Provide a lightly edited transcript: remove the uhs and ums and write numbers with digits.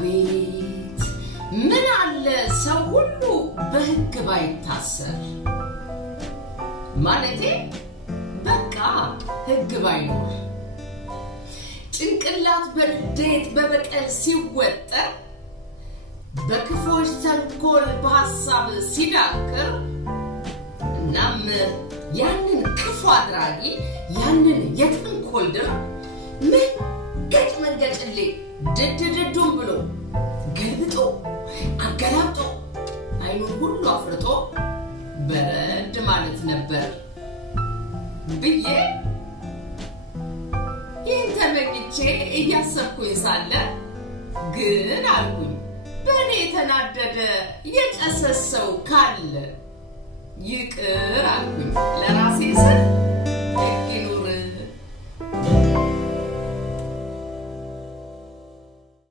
አቤት ምን አለ ሰው ሁሉ በሕግ ባይታሰር ማለቴ በቃ ሕግ ባይኖር ጭንቅላት በልዴት በበቀል ሲወጠር በክፎች ተንኮል በሐሳብ ሲዳክር እናም ያንን ክፉ አድራጊ ያንን የተንኮል ድር መንገጭ ድድድዱም ብሎ ገልብጦ አገላብጦ አይኑን ሁሉ አፍርጦ በረድ ማለት ነበር ብዬ ተመኝቼ እያሰብኩኝ ሳለ ግን አልኩኝ በእኔ ተናደደ የጨሰሰው ካለ ይቅር አልኩኝ ለራሴ ስል